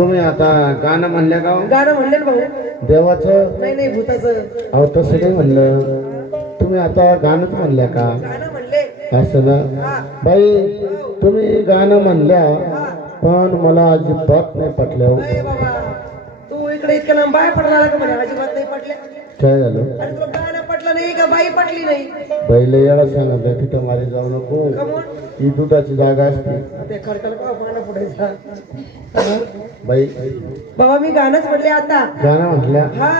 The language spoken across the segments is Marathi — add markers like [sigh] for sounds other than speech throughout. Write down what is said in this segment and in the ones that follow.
तुम्ही आता? गाणं म्हणल्या का? हो? गाणं म्हणले ना भाऊ. देवाचं? नाही नाही भूताचं. अहो तसं नाही म्हणलं. तुम्ही आता गाणंच म्हणल्या का? गाणं म्हणले. असं ना? बाई तुम्ही गाणं म्हणल्या पण मला अजिबात नाही पटल्या हो. अरे बाबा तू इकडे इतक्या लांब बाय पडला का म्हणे? अजिबात नाही पटल्या काय झालं? आणि तुला गाणं पटलं नाही का बाई पटली नाही. पहिले याला सांगितलं तिथं मारी जाऊ नको. ही दुधाची जागा असते. ते का बाई. बाबा मी गाणंच म्हटले आता. गाणं म्हटल्या? हा.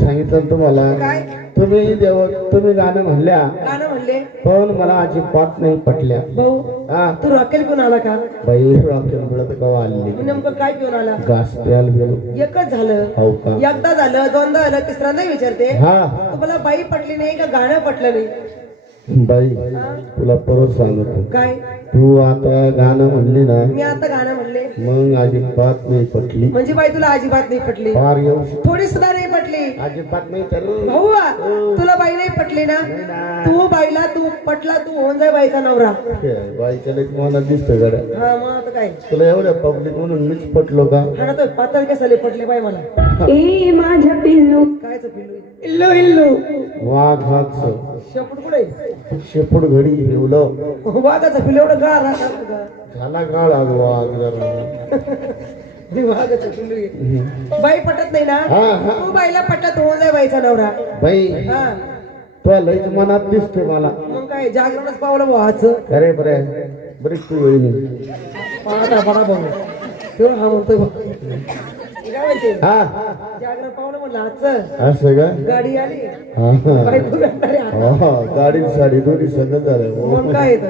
सांगितलं तुम्हाला? काय? तुम्ही देव तुम्ही गाणं म्हणल्या. गाणं म्हणले. पण मला अजिबात नाही पटल्या. भाऊ हा. तू रॉकेल पिऊन आला का? बाई रॉकेल मिळत कवा आली? नेमकं काय पिऊन आला? घास प्यायला गेलो एकच झालं. हो का? एकदा झालं दोनदा झालं तिसऱ्यांदा विचारते. हा. तुम्हाला बाई पटली नाही का गाणं पटलं नाही? बाई तुला परत सांगतो. काय? तू आता गाणं म्हणली ना मी आता गाणं म्हणले. मग अजिबात नाही पटली. म्हणजे बाई तुला अजिबात नाही पटली. फार येऊ. थोडी सुद्धा नाही पटली. अजिबात नाही तर भाऊ आ, तुला बाई नाही पटली ना? तू बाईला तू पटला तू होऊन जाय बाईचा नवरा. बाईच्या लई मनात दिसतं गड्या हा मग आता काय? तुला एवढ्या पब्लिक म्हणून मीच पटलो का? हा तो पातळ केसाले पटले बाई मला. ए माझ्या पिल्लू. कायच पिल्लू? इल्लू इल्लू. वाघाच. शेपूट कुठे शेपूट घडी हिवलं वाघाचं पिल्लू एवढं का? झाला काळ आज वाघ जरा. [laughs] मी वाघाचं पिल्लू आहे. बाई पटत नाही ना? हा हा. तू बाईला पटत होऊन जाय बाईचा नवरा. बाई हा. तुला लईच मनात दिसते मला. मग काय जागरणच पावलं भावाचं अरे बरे बरी तू वहिनी पाहता बडा भाऊ. तेव्हा हा म्हणतोय बघ. काय म्हणते हा. जागरण पावलं म्हणलं आजचं असं का? गाडी आली. हा हा. बायको भेटणारे आता. हा, गाडी साडी दोन्ही सगळं झालं. हो. मग काय येतं?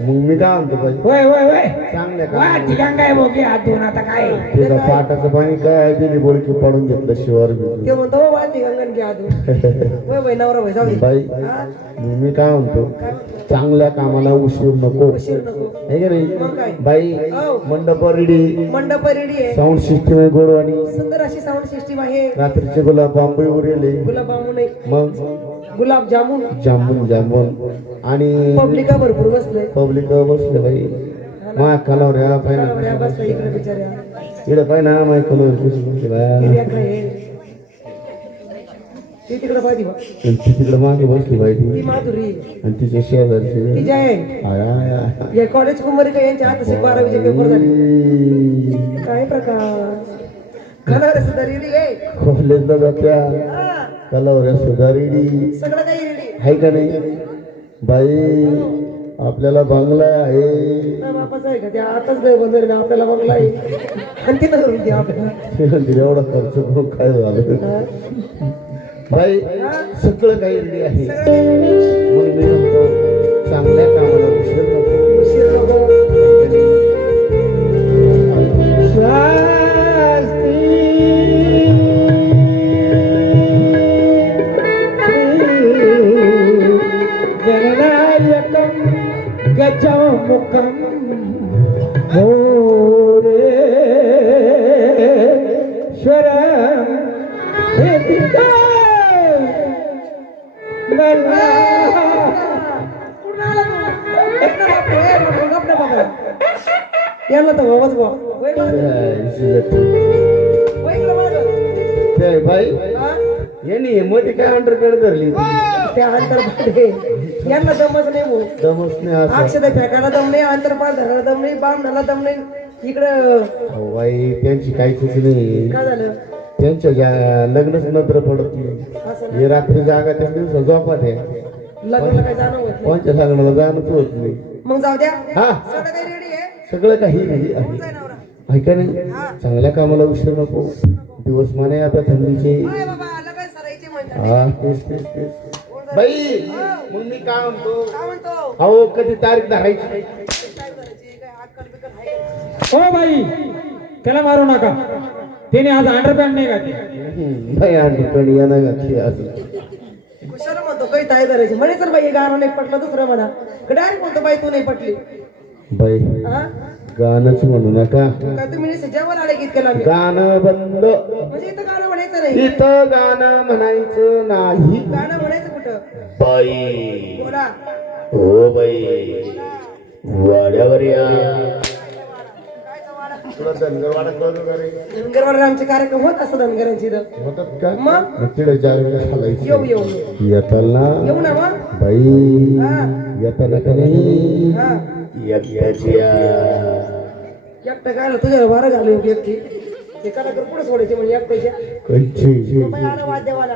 मग मी काय म्हणतो बाई? होय होय होय. चांगल्या का? वा ठिकाण काय बोगे हात धुवून आता काय? पाटाचं पाणी काय दिली बोलकी पडून घेतलं शिवार ते म्हणतो "हो, वाटी गंगन घ्या होय बाई नवरा भाई जाऊ दे. बाई हा? मी काय म्हणतो? चांगल्या कामाला उशीर नको. उशीर नको. आहे का मग काय? नाही बाई हो. मंडप रेडी मंडप रेडी आहे. साऊंड सिस्टम आहे गोडवाणी सुंदर अशी साऊंड सिस्टीम आहे. रात्रीचे गुलाब बांबू उरेले. गुलाब जामुन आहे मग? गुलाब जामुन. जांबून जांबून आणि पब्लिका भरपूर बसले. पब्लिक बसले बाई. मा कलावर या पाहिजे बसले इकडे बिचाऱ्या. इकडे पाय ना माय कलर ती तिकडे पाहिजे बा. ती तिकडे मागे बसली ती माधुरी. आणि तिचे शेजारचे. ती जी आहे आय, आय, आय. या कॉलेज कुमारी का यांच्या हात बारावीचे पेपर झाले? काय प्रकार? खाणार सुद्धा रेडी आहे कॉलेजला जात्या कलावर सगळं काही आहे का नाही? बाई आपल्याला बंगला आहे. बापाचं आहे का? ते आताच नाही बंद आपल्याला बंगला आहे. आणि तिथं करून द्या आपल्याला. तिला [laughs] एवढा खर्च करून काय झालं? बाई सगळं काही रेडी आहे म्हणून मी म्हणतो चांगल्या कामाला उशीर नको उशीर नको. गजमुखम हो याला तर बाबाच बाई हा? यांनी काय अंडरपॅड धरली त्या अंतरपाडे यांना दमच नाही भाऊ. दमच नाही असं. अक्षदा फेकायला दम नाही अंतरपाळ धरायला दम नाही बाम धरायला दम नाही. इकडं बाई त्यांची काही चुकी नाही. काय झालं? त्यांच्या ज्या लग्नच नत्र पडत हे रात्री जागा त्या दिवसा झोपात आहे. लग्नाला काही जाणं होत नाही. कोणच्या लग्नाला जाणंच होत नाही. मग जाऊ द्या. हा. सगळं काही रेडी आहे. सगळं काही नाही आहे. जाय नवरा. ऐका नाही? चांगल्या कामाला उशीर नको. दिवस माने आता थंडीचे. होय बाबा लगन सरायचे म्हणतात. हा तेच तेच तेच. बाई मग मी काय म्हणतो? काय म्हणतो? अहो कधी तारीख धरायची? काय करायची काय आजकाल बिकल आहे? ओ बाई त्याला मारू नका. त्याने आज अंडरपॅन्ट नाही घातली. आणि पण यानं घातली आज. कुशाला म्हणतो काही ताय करायची म्हणे तर बाई हे गाणं नाही पटलं दुसरं म्हणा. डायरेक्ट म्हणतो बाई तू नाही पटली. बाई हा गाणंच म्हणू नका. काय तुम्ही नुसतं जेवण आले गीत केला मी गाणं बंद. म्हणजे इथं गाणं म्हणायचं नाही. इथं गाणं म्हणायचं नाही. गाणं म्हणायचं कुठं? बाई. बोला. हो बाई. वाड्यावर या. तुला धनगरवाडा कळलं का रे? धनगरवाडा आमचे कार्यक्रम होत असतात धनगरांची इथं? होतात का? मग? मग तिकडे चार वेळा येऊ घालायची येऊ येऊ. येताना येऊ ना मग? बाई हा. येताना का नाही? हा. एकटं काय तुझ्या बारा घालू एकटी. ते कलाकार पुढे सोडायचे म्हणजे एकट्याच्या कच्ची. बाई आला वाद्यवाला.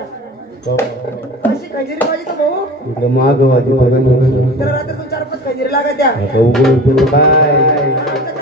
अशी खंजिरी वाजी तर भाऊ. इकडे मागवादी बघा त्याला रात्रीतून चार पाच खंजिरी लागत आता काय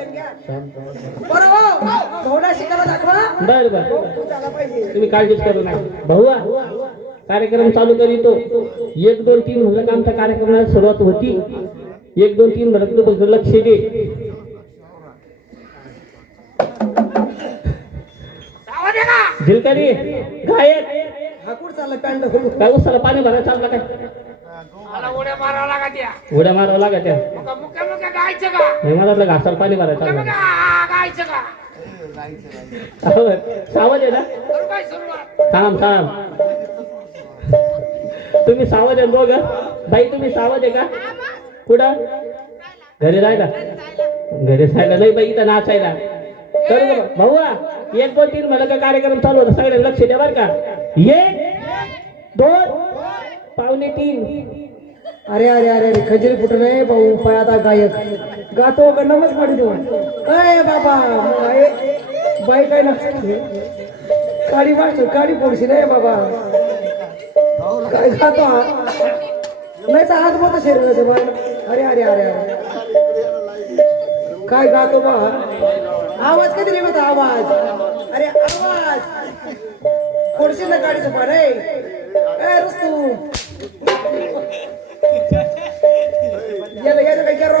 बरोबर. घोडा शिकायला दाखवा. बर बर. पाहिजे तुम्ही काळजीच करू नका. भाऊ कार्यक्रम चालू करीतो एक दोन तीन म्हणलं का आमच्या कार्यक्रमाला सुरुवात होती. एक दोन तीन म्हणलं की तुझं लक्ष दे. झिलकारी गायक. कुठं चालला पॅन्ट घालून? काय उसाला पाणी भरायला चालला काय? उड्या मारावं लागत या उड्या मारावं लागत गायचं का? वाटलं घासाला पाणी मुक्या गायचं का? सावध आहे ना? करू काय सुरुवात? थांब थांब. तुम्ही सावध आहे दोघं? बाई तुम्ही सावध आहे का? कुठं? घरी जायला घरी जायला नाही बाई इथं नाचायला. करू का? भाऊ एक दोन तीन म्हणलं का कार्यक्रम चालू होता? सगळे लक्ष द्या बरं का. एक दोन पावणे तीन. अरे अरे अरे अरे खजिरी फुट भाऊ पाय आता गायक. गातो का? नमस पडी देऊ अय बाबा? बाई काय नसते काळी मास्टर काळी पोडशी नाही बाबा. काय गातो? नाही हात बोलतो शरीराचे बाय अरे अरे अरे अरे. काय गातो बा? आवाज कधी निघतो आवाज? अरे आवाज. पोडशी ना काढीचं पार रे. काय रस्तू याला याला काय करा?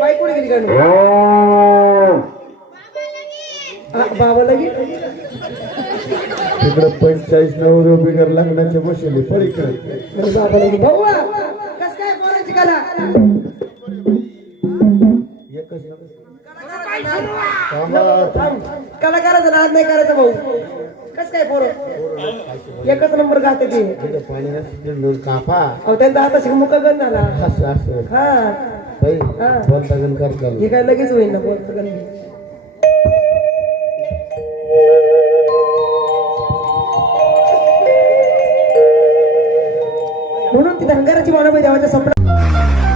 बाई कुठे गेली काय बाबा लगी तिकडे पंचेचाळीस नवर बिगर लग्नाचे बसले पलीकडे. बाबा लगी भाऊ कस काय बोलायची कला? कलाकाराचा नाद नाही करायचा भाऊ. कस काय पोरं? एकच नंबर गाते ते. कापा अहो त्यांचा आता शिवमुखा गण झाला असं असं हा. बाई बोलता गण करता हे काय लगेच होईल ना बोलतो गण म्हणून ती धनगराची मानव देवाच्या संपला